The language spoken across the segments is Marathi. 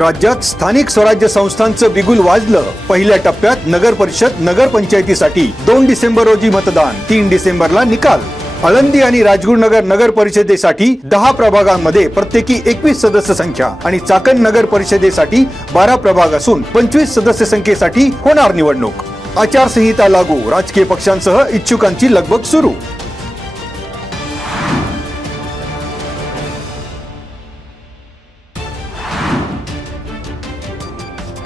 राज्यात स्थानिक स्वराज्य संस्थांचं बिगुल वाजलं। पहिल्या टप्प्यात नगर परिषद नगर पंचायतीसाठी 2 डिसेंबर रोजी मतदान, 3 डिसेंबरला निकाल। आळंदी आणि राजगुरुनगर नगर परिषदेसाठी 10 प्रभागांमध्ये प्रत्येकी 21 सदस्य संख्या आणि चाकण नगर परिषदेसाठी 12 प्रभाग असून 25 सदस्य संख्येसाठी होणार निवडणूक। आचारसंहिता लागू, राजकीय पक्षांसह इच्छुकांची लगबग सुरू।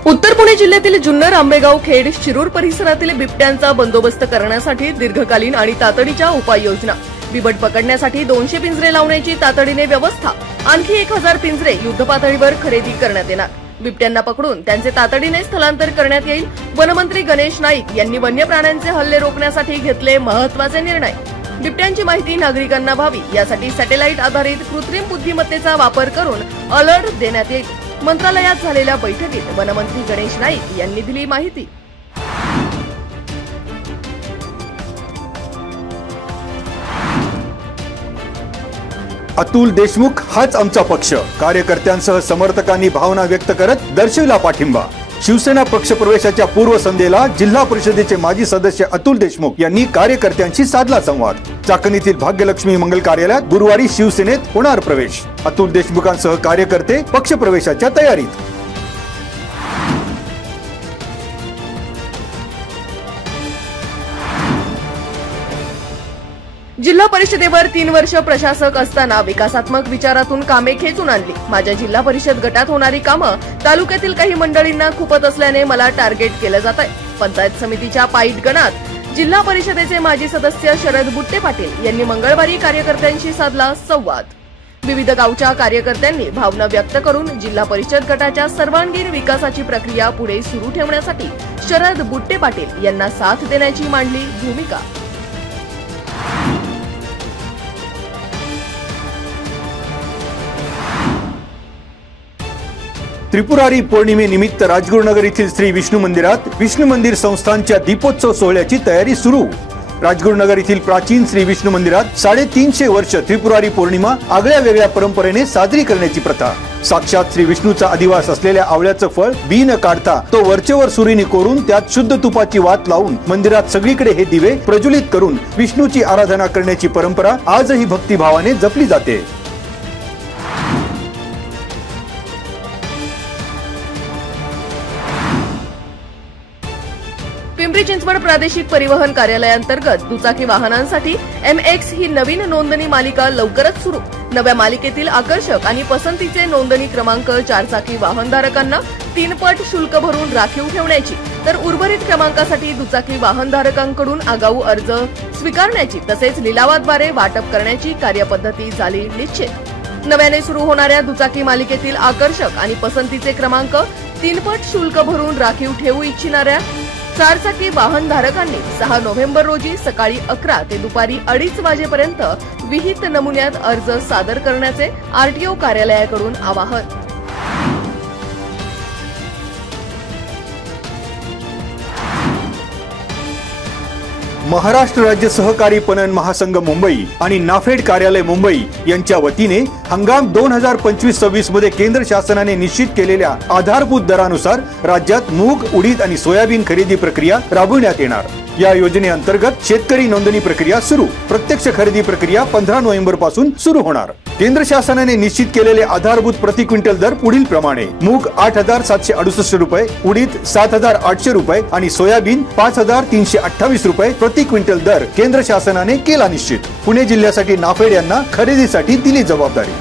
उत्तर पुणे जिल्ह्यातील जुन्नर, आंबेगाव, खेड, शिरूर परिसरातील बिबट्यांचा बंदोबस्त करण्यासाठी दीर्घकालीन आणि तातडीच्या उपाययोजना। बिबट पकडण्यासाठी 200 पिंजरे लावण्याची तातडीने व्यवस्था। आणखी 1000 पिंजरे युद्धपातळीवर खरेदी करण्यात येणार। बिबट्यांना पकडून त्यांचे तातडीने स्थलांतर करण्यात येईल। वनमंत्री गणेश नाईक यांनी वन्य प्राण्यांचे हल्ले रोखण्यासाठी घेतले महत्त्वाचे निर्णय। बिबट्यांची माहिती नागरिकांना व्हावी यासाठी सॅटेलाइट आधारित कृत्रिम बुद्धिमत्तेचा वापर करून अलर्ट देण्यात येईल। मंत्रालयात झालेल्या बैठकीत वनमंत्री गणेश नाईक यांनी दिली माहिती। अतुल देशमुख हाच आमचा पक्ष, कार्यकर्त्यांसह समर्थकांनी भावना व्यक्त करत दर्शविला पाठिंबा। शिवसेना पक्ष प्रवेशाच्या पूर्वसंध्येला जिल्हा परिषदेचे माजी सदस्य अतुल देशमुख यांनी कार्यकर्त्यांशी साधला संवाद। चाकण येथील भाग्यलक्ष्मी मंगल कार्यालयात गुरुवारी शिवसेनेत होणार प्रवेश। अतुल देशमुखांसह कार्यकर्ते पक्ष प्रवेशाच्या तयारीत। जिल्हा परिषदेवर 3 वर्ष प्रशासक असताना विकासात्मक विचारातून कामे खेचून आणली। माझ्या जिल्हा परिषद गटात होणारी कामं तालुक्यातील काही मंडळींना खूपच असल्याने मला टार्गेट केलं जात आहे। पंचायत समितीच्या पाईट गणात जिल्हा परिषदेचे माजी सदस्य शरद बुट्टे पाटील यांनी मंगळवारी कार्यकर्त्यांशी साधला संवाद। विविध गावच्या कार्यकर्त्यांनी भावना व्यक्त करून जिल्हा परिषद गटाच्या सर्वांगीण विकासाची प्रक्रिया पुढे सुरू ठेवण्यासाठी शरद बुट्टे पाटील यांना साथ देण्याची मांडली भूमिका। त्रिपुरारी पौर्णिमेनिमित्त राजगुरुनगर येथील श्री विष्णू मंदिरात विष्णू मंदिर संस्थांच्या दीपोत्सव सोहळ्याची तयारी सुरू। राजगुरुनगर येथील प्राचीन श्री विष्णू मंदिरात 350 वर्ष त्रिपुरारी पौर्णिमा आगळ्या वेगळ्या परंपरेने साजरी करण्याची प्रथा। साक्षात श्री विष्णूचा अधिवास असलेल्या आवळ्याचं फळ बी न काढता तो वरचेवर सुरीने कोरून त्यात शुद्ध तुपाची वात लावून मंदिरात सगळीकडे हे दिवे प्रज्वलित करून विष्णूची आराधना करण्याची परंपरा आजही भक्तिभावाने जपली जाते। पिंपरी चिंचवड प्रादेशिक परिवहन कार्यालयाअंतर्गत दुचाकी वाहनांसाठी MX ही नवीन नोंदणी मालिका लवकरच सुरू। नव्या मालिकेतील आकर्षक आणि पसंतीचे नोंदणी क्रमांक 4 चाकी वाहनधारकांना 3 पट शुल्क भरून राखीव ठेवण्याची, तर उर्वरित क्रमांकासाठी दुचाकी वाहनधारकांकडून आगाऊ अर्ज स्वीकारण्याची तसेच लिलावाद्वारे वाटप करण्याची कार्यपद्धती झाली निश्चित। नव्याने सुरू होणाऱ्या दुचाकी मालिकेतील आकर्षक आणि पसंतीचे क्रमांक 3 पट शुल्क भरून राखीव ठेवू इच्छिणाऱ्या 4 चाकी वाहनधारकांनी 6 नोव्हेंबर रोजी सकाळी 11 ते दुपारी 2:30 वाजेपर्यंत विहित नमुन्यात अर्ज सादर करण्याचे RTO कार्यालयाकडून आवाहन। महाराष्ट्र राज्य सहकारी पणन महासंघ मुंबई आणि नाफेड कार्यालय मुंबई यांच्या वतीने हंगाम 2025-26 मध्ये केंद्र शासनाने निश्चित केलेल्या आधारभूत दरानुसार राज्यात मूग, उडीद आणि सोयाबीन खरेदी प्रक्रिया राबविण्यात येणार। या योजनेअंतर्गत शेतकरी नोंदणी प्रक्रिया सुरू। प्रत्यक्ष खरेदी प्रक्रिया 15 नोव्हेंबर पासून सुरू होणार। केंद्र शासनाने निश्चित केलेले आधारभूत प्रति क्विंटल दर पुढील प्रमाणे: मूग 8,768 रुपये, उडीद 7,800 रुपये आणि सोयाबीन 5,328 रुपये प्रति क्विंटल दर केंद्र शासनाने केला निश्चित। पुणे जिल्ह्यासाठी नाफेड यांना खरेदीसाठी दिली जबाबदारी।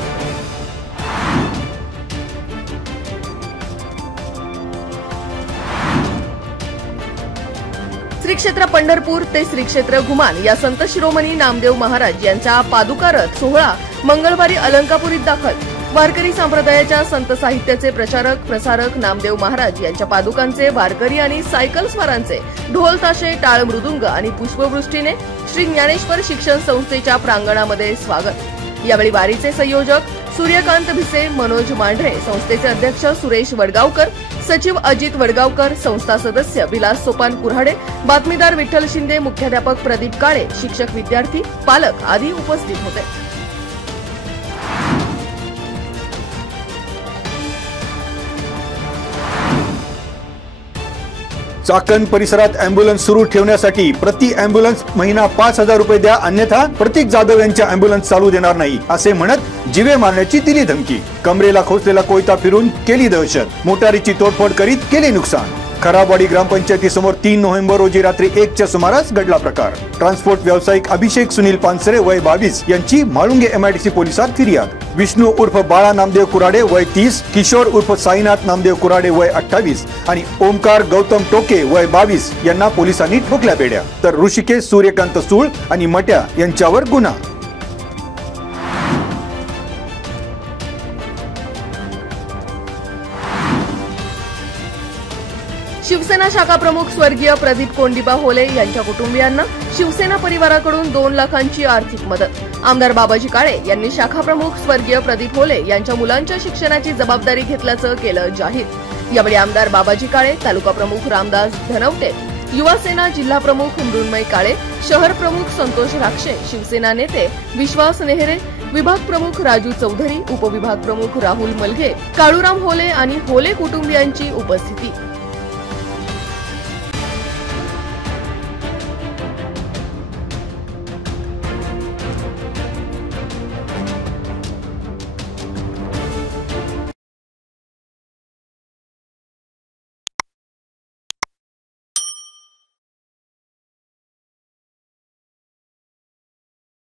श्री क्षेत्र पंढरपूर ते श्री क्षेत्र घुमान या संत शिरोमणी नामदेव महाराज यांचा पादुका रथ सोहळा मंगळवारी अलंकापुरीत दाखल। वारकरी संप्रदायाच्या संत साहित्याचे प्रचारक प्रसारक नामदेव महाराज यांच्या पादुकांचे वारकरी आणि सायकल स्वारांचे ढोल ताशे, टाळ मृदुंग आणि पुष्पवृष्टीने श्री ज्ञानेश्वर शिक्षण संस्थेच्या प्रांगणामध्ये स्वागत। यावेळी वारीचे संयोजक सूर्यकांत भिसे, मनोज मांढरे, संस्थेचे अध्यक्ष सुरेश वडगावकर, सचिव अजित वडगावकर, संस्था सदस्य विलास सोपान कुऱ्हाडे, बातमीदार विठ्ठल शिंदे, मुख्याध्यापक प्रदीप काळे, शिक्षक, विद्यार्थी, पालक आदी उपस्थित होते। चाकण परिसरात अँब्युलन्स सुरू ठेवण्यासाठी प्रति अँब्युलन्स महिना 5,000 रुपये द्या, अन्यथा प्रतीक जाधव यांच्या अँब्युलन्स चालू देणार नाही असे म्हणत जीवे मारण्याची दिली धमकी. कमरेला खोचलेला कोयता फिरून केली दहशत, मोटारीची तोडफोड करीत केले नुकसान. खराबवाडी ग्रामपंचायतीसमोर 3 नोव्हेंबर रोजी रात्री 1च्या सुमारास घडला प्रकार. ट्रान्सपोर्ट व्यावसायिक अभिषेक सुनील पानसरे वय 22 यांची म्हाळुंगे MIDC पोलिसात फिर्याद. विष्णू उर्फ बाळा नामदेव कुराडे वय 30, किशोर उर्फ साईनाथ नामदेव कुराडे वय 28 आणि ओमकार गौतम टोके वय 22 यांना पोलिसांनी ठोकल्या बेड्या. तर ऋषिकेश सूर्यकांत सूळ आणि मट्या यांच्यावर गुन्हा. शिवसेना शाखा प्रमुख स्वर्गीय प्रदीप कोंडीबा होले यांच्या कुटुंबियांना शिवसेना परिवाराकडून 2 लाखांची आर्थिक मदत. आमदार बाबाजी काळे यांनी शाखा प्रमुख स्वर्गीय प्रदीप होले यांच्या मुलांच्या शिक्षणाची जबाबदारी घेतल्याचं केलं जाहीर. यावेळी आमदार बाबाजी काळे, तालुका प्रमुख रामदास धनवटे, युवा सेना जिल्हा प्रमुख मृण्मय काळे, शहर प्रमुख संतोष राक्षे, शिवसेना नेते विश्वास नेहरे, विभाग प्रमुख राजू चौधरी, उपविभाग प्रमुख राहुल मलघे, काळूराम होले आणि होले कुटुंबियांची उपस्थिती.